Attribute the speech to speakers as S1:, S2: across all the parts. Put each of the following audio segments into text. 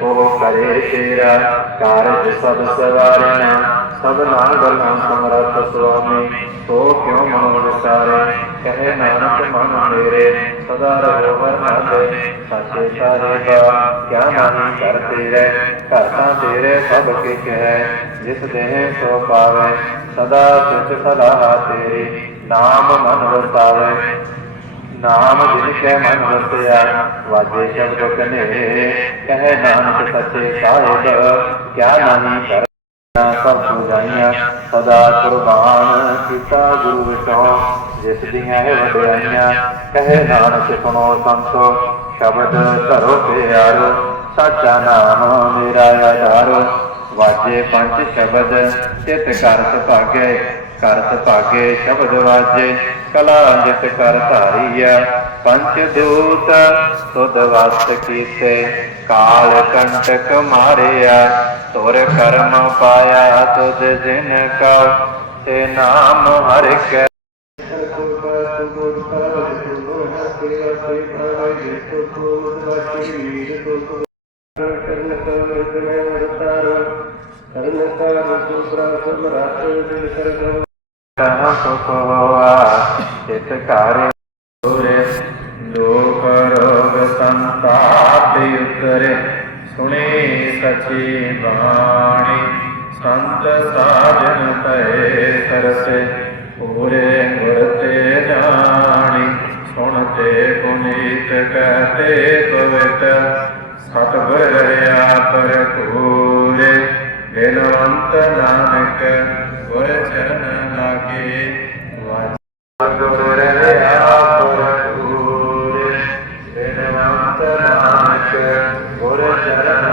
S1: ਉਹ ਕਰੇ ਤੇਰਾ ਕਾਰਜ ਸਭ ਸਵਾਰਨਾ ਸਭਨਾ ਗੱਲਾਂ ਸਮਰੱਥ ਸੁਆਮੀ ਸੋ ਕਿਉ ਮਨ ਵਿਸਾਰੇ ਕਹੇ ਨਾਨਕ ਮਨ ਮੇਰੇ ਸਦਾ ਰਹੋ ਵਰਨਾਲੇ ਸਾਚੇ ਸਾਹਿਬਾ ਕਿਆ ਨਾਹੀ ਕਰ ਤੇਰੇ ਘਰ ਤੇਰੇ ਸਭ ਕਿਛ ਹੈ ਜਿਸ ਦੇਹ ਸੋ ਪਾਵੇ ਸਦਾ ਸਿੱਧ ਸਲਾਹ ਤੇਰੇ ਨਾਮ ਮਨ ਵਸਾਵੇ ਨਾਮ ਜਿਨ ਕੈ ਮਨ ਵਸਿਆ ਵਾਜੇ ਸ਼ਬਦ ਕਨੇ ਕਹੇ ਨਾਨਕ ਸੱਚੇ ਸਾਹਿਬ, ਕਿਆ ਨਾਹੀ ਕਰ ਸਭ ਸੁਝਾਈਆਂ ਸਦਾ ਕੁਰਬਾਨ ਕੀਤਾ ਗੁਰੂ ਵਿਟੋ ਜਿਸ ਦੀਆਂ ਹੈ ਵਡਿਆਈਆਂ, ਕਹੇ ਨਾਨਕ ਸੁਣੋ ਸੰਤੋ, ਸ਼ਬਦ ਧਰੋ ਪਿਆਰੋ, ਸਾਚਾ ਨਾਮ ਮੇਰਾ ਆਧਾਰ, ਵਾਜੇ ਪੰਜ ਸ਼ਬਦ ਚਿਤ ਕਰ ਸੁਭਾਗੇ ਕਰਤ ਭਾਗੇ ਸ਼ਬਦ ਵਾਜੇ, ਕਲਾ ਜਿਤ ਕਰ ਧਾਰੀਆ ਪੰਚ ਦੂਤ ਸੁਧ ਵਸਤ ਕੀਤੇ, ਕਾਲ ਕੰਟਕ ਮਾਰਿਆ ਤੁਰ ਕਰਮ ਪਾਇਆ ਤੁਧ ਜਿਨ ਕਾ, ਤੇ ਨਾਮ ਹਰਿ ਕੈ ਕਰਨ ਕਰ ਸੁਪਰਾ ਸਮਰਾਟ ਦਿਲ ਸਰਗਮ ਕਹ ਸੁਖ ਚਿਤ ਕਾਰਿ ਹੋਰੇ ਲੋਕ ਰੋਗ ਸੰਤਾਪ ਉਤਰੇ। ਸੁਣੀ ਸਚੀ ਬਾਣੀ, ਸੰਤ ਸਾਜਨ ਭਏ ਸਰਸੇ ਪੂਰੇ ਗੁਰ ਤੇ ਜਾਣੀ। ਸੁਣਤੇ ਪੁਨੀਤ ਕਹਤੇ ਪਵਿੱਤ, ਸਤਿਗੁਰ ਰਿਆ ਪਰ। ਬਿਨਵੰਤ ਨਾਨਕ ਗੁਰ ਚਰਨ ਲਾਗੇ ਵਾਜ ਗੁਰ ਰਿਆ ਪਰ ਪੂਰੇ ਬਿਨਵੰਤ ਨਾਨਕ ਗੁਰ ਚਰਨ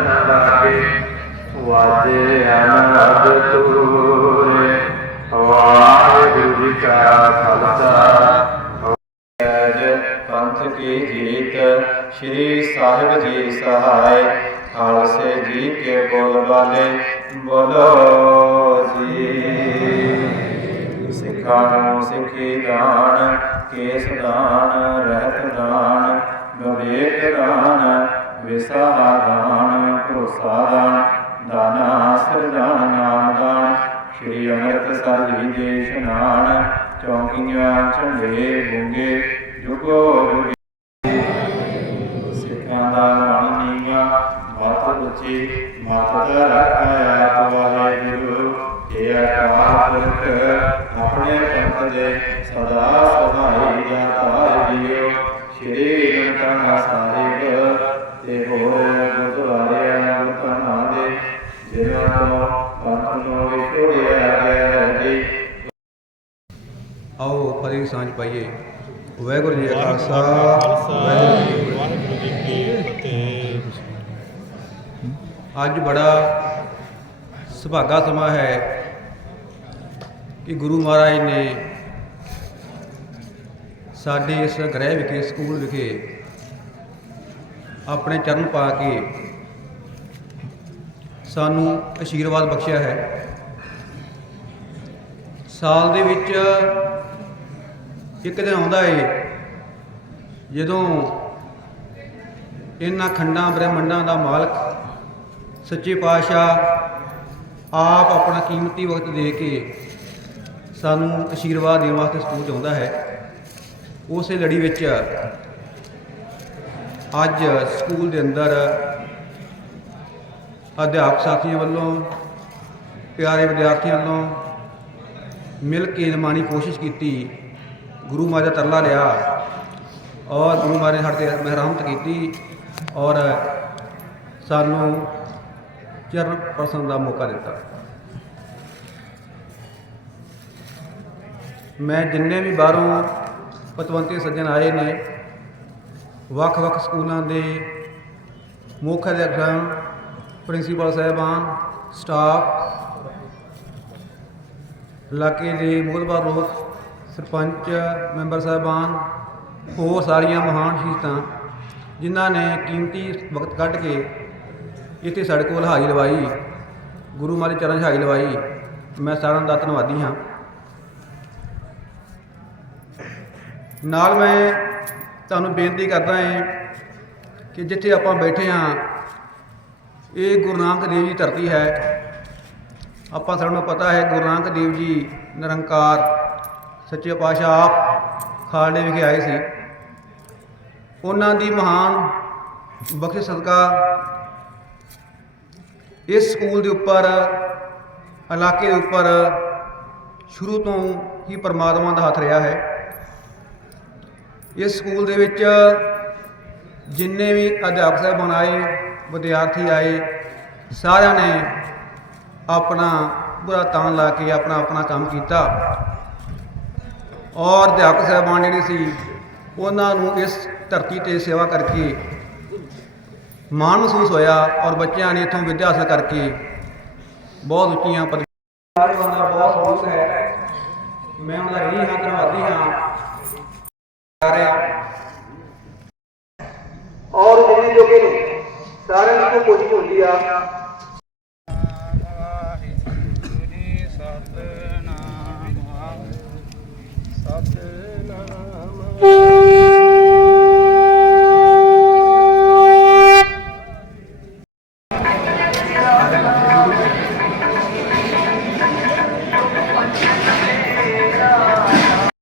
S1: ਜੀ ਸਿੱਖਾਂ ਨੂੰ ਸਿੱਖੀ ਦਾਨ ਕੇਸ ਦਾਨ ਰਹਿਤ ਦਾਨ ਵਿਵੇਕ ਦਾਨ ਵਿਸਾਹਾ ਦਾਨ ਭਰੋਸਾ ਦਾਨ ਦਾਨਾ ਸਰਦਾਨ ਨਾਮ ਦਾਨ ਸ਼੍ਰੀ ਅੰਮ੍ਰਿਤ ਸਾਹਿਬ ਜੀ ਦੇ ਇਸ਼ਨਾਨ, ਚੌਂਕੀਆਂ, ਝੰਡੇ, ਬੁੰਗੇ ਜੁਗੋ। ਦੀ ਸਾਂਝ ਪਾਈਏ। ਵਾਹਿਗੁਰੂ ਜੀ ਕਾ ਖਾਲਸਾ। ਵਾਹਿਗੁਰੂ ਜੀ ਕੀ ਫਤਿਹ।
S2: ਅੱਜ ਬੜਾ ਸੁਭਾਗਾ ਸਮਾਂ ਹੈ ਕਿ ਗੁਰੂ ਮਹਾਰਾਜ ਨੇ ਸਾਡੇ ਇਸ ਗ੍ਰਹਿ ਵਿਖੇ ਸਕੂਲ ਵਿਖੇ ਆਪਣੇ ਚਰਨ ਪਾ ਕੇ ਸਾਨੂੰ ਅਸ਼ੀਰਵਾਦ ਬਖਸ਼ਿਆ ਹੈ। ਸਾਲ ਦੇ ਵਿੱਚ ਇੱਕ ਦਿਨ ਆਉਂਦਾ ਏ, ਜਦੋਂ ਇਹਨਾਂ ਖੰਡਾਂ, ਬ੍ਰਹਿਮੰਡਾਂ ਦਾ ਮਾਲਕ ਸੱਚੇ ਪਾਤਸ਼ਾਹ ਆਪ ਆਪਣਾ ਕੀਮਤੀ ਵਕਤ ਦੇ ਕੇ ਸਾਨੂੰ ਅਸ਼ੀਰਵਾਦ ਦੇਣ ਵਾਸਤੇ ਸਕੂਲ 'ਚ ਆਉਂਦਾ ਹੈ। ਉਸੇ ਲੜੀ ਵਿੱਚ ਅੱਜ ਸਕੂਲ ਦੇ ਅੰਦਰ ਅਧਿਆਪਕ ਸਾਥੀਆਂ ਵੱਲੋਂ, ਪਿਆਰੇ ਵਿਦਿਆਰਥੀਆਂ ਵੱਲੋਂ ਮਿਲ ਕੇ ਨਿਮਾਣੀ ਕੋਸ਼ਿਸ਼ ਕੀਤੀ ਗੁਰੂ ਮਹਾਰਾਜ ਤਰਲਾ ਲਿਆ ਔਰ ਗੁਰੂ ਮਹਾਰਾਜ ਨੇ ਸਾਡੇ ਤੇ ਮਿਹਰਮਤ ਕੀਤੀ ਔਰ ਸਾਨੂੰ ਚਰਨ ਪ੍ਰਸੰਨ ਦਾ ਮੌਕਾ ਦਿੱਤਾ। ਮੈਂ ਜਿੰਨੇ ਵੀ ਬਾਹਰੋਂ ਪਤਵੰਤੇ ਸੱਜਣ ਆਏ ਨੇ, ਵੱਖ-ਵੱਖ ਸਕੂਲਾਂ ਦੇ ਮੁੱਖ ਅਧਿਆਪਕ ਪ੍ਰਿੰਸੀਪਲ ਸਾਹਿਬਾਨ, ਸਟਾਫ, ਇਲਾਕੇ ਦੇ ਮੋਹਤਬਾਰ ਲੋਕ ਸਰਪੰਚ, ਮੈਂਬਰ ਸਾਹਿਬਾਨ, ਹੋਰ ਸਾਰੀਆਂ ਮਹਾਨ ਸ਼ਖਸੀਅਤਾਂ ਜਿਨ੍ਹਾਂ ਨੇ ਕੀਮਤੀ ਵਕਤ ਕੱਢ ਕੇ ਇੱਥੇ ਸਾਡੇ ਕੋਲ ਹਾਜ਼ਰੀ ਲਵਾਈ, ਗੁਰੂ ਮਹਾਰਾਜ ਚਰਨ ਹਾਜ਼ਰੀ ਲਵਾਈ। ਮੈਂ ਸਾਰਿਆਂ ਦਾ ਧੰਨਵਾਦੀ ਹਾਂ। ਨਾਲ ਮੈਂ ਤੁਹਾਨੂੰ ਬੇਨਤੀ ਕਰਦਾ ਹਾਂ ਕਿ ਜਿੱਥੇ ਆਪਾਂ ਬੈਠੇ ਹਾਂ, ਇਹ ਗੁਰੂ ਨਾਨਕ ਦੇਵ ਜੀ ਧਰਤੀ ਹੈ। ਆਪਾਂ ਸਾਰਿਆਂ ਨੂੰ ਪਤਾ ਹੈ, ਗੁਰੂ ਨਾਨਕ ਦੇਵ ਜੀ ਨਿਰੰਕਾਰ ਸੱਚੇ ਪਾਤਸ਼ਾਹ ਆਪ ਖਾਲੜੇ ਵਿਖੇ ਆਏ ਸੀ। ਉਹਨਾਂ ਦੀ ਮਹਾਨ ਬਖਸ਼ ਸਦਕਾ ਇਸ ਸਕੂਲ ਦੇ ਉੱਪਰ, ਇਲਾਕੇ ਦੇ ਉੱਪਰ ਸ਼ੁਰੂ ਤੋਂ ਹੀ ਪਰਮਾਤਮਾ ਦਾ ਹੱਥ ਰਿਹਾ ਹੈ। ਇਸ ਸਕੂਲ ਦੇ ਵਿੱਚ ਜਿੰਨੇ ਵੀ ਅਧਿਆਪਕ ਸਾਹਿਬਾਨ ਆਏ, ਵਿਦਿਆਰਥੀ ਆਏ, ਸਾਰਿਆਂ ਨੇ ਆਪਣਾ ਪੂਰਾ ਤਾਨ ਲਾ ਕੇ ਆਪਣਾ ਆਪਣਾ ਕੰਮ ਕੀਤਾ। ਔਰ ਅਧਿਆਪਕ ਸਾਹਿਬਾਨ ਜਿਹੜੇ ਸੀ, ਉਹਨਾਂ ਨੂੰ ਇਸ ਧਰਤੀ ਤੇ ਸੇਵਾ ਕਰਕੇ ਮਾਣ ਮਹਿਸੂਸ ਹੋਇਆ ਔਰ ਬੱਚਿਆਂ ਨੇ ਇੱਥੋਂ ਵਿੱਦਿਆ ਹਾਸਲ ਕਰਕੇ ਬਹੁਤ ਉੱਚੀਆਂ ਪਦਵੀਆਂ ਸਾਰੇ ਬੰਦਾ ਬਹੁਤ ਸੋਚ ਹੈ। ਮੈਂ ਉਹਨਾਂ ਦਾ ਇਹੀ ਹਾਂ। ਧੰਨਵਾਦੀ ਹਾਂ ਕਰ ਔਰ ਜਿੰਨੇ ਜੋਗੇ ਨੇ, ਸਾਰਿਆਂ ਨੂੰ ਕੋਸ਼ਿਸ਼ ਹੁੰਦੀ ਆ।
S3: Woo!